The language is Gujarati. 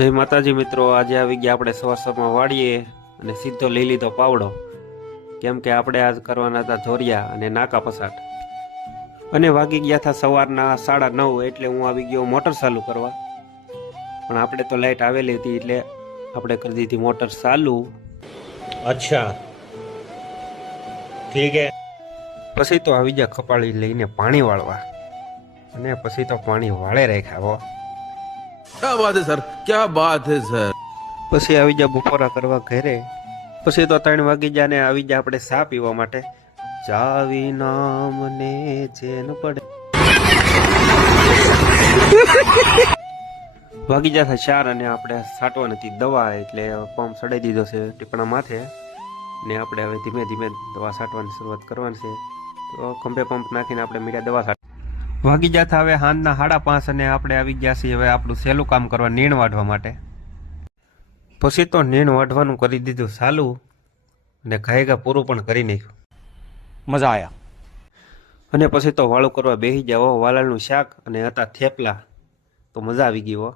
જય માતાજી મિત્રો, આજે આવી ગયા આપણે સવારમાં વાળીએ અને સીધો લઈ લીધો પાવડો, કેમ કે આપણે આજ કરવાના હતા ધોરિયા અને નાકા પસાટ. અને વાગી ગયા હતા સવારના 9:30, એટલે હું આવી ગયો મોટર ચાલુ કરવા. પણ આપણે તો લાઈટ આવેલી હતી એટલે આપણે કરી દીધી મોટર ચાલુ. अच्छा ठीक है। પછી તો આવી ગયા કપાળી લઈને પાણી વાળવા, અને પછી તો પાણી વાળે રાખ્યા હો. क्या बात है सर, क्या बात है सर। પછી આવી જા બપોરા કરવા ઘરે. પછી તો 3 વાગી જા ને આવી જા આપણે ચા પીવા માટે. ચાવી નામને જેન પડે વાગી જા 4 અને આપણે છાંટવાની હતી દવા, એટલે પંપ ચડાઈ દીધો છે ટીપણા માથે ને આપણે હવે ધીમે ધીમે દવા છાંટવાની શરૂઆત કરવાની છે. તો ખંભે પંપ નાખીને આપણે મીડિયા દવા છાંટ. વાગી ગયા હતા હવે સાંજના 5:30 અને આપણે આવી ગયા છીએ હવે આપણું સહેલું કામ કરવા, નીણ વાઢવા માટે. પછી તો નીણ વાઢવાનું કરી દીધું ચાલુ અને ઘાયગા પૂરું પણ કરી નાખ્યું. मजा आया। અને પછી તો વાળું કરવા બેસી જાઓ. વાલાળનું શાક અને હતા થેપલા, તો મજા આવી ગઈ હો.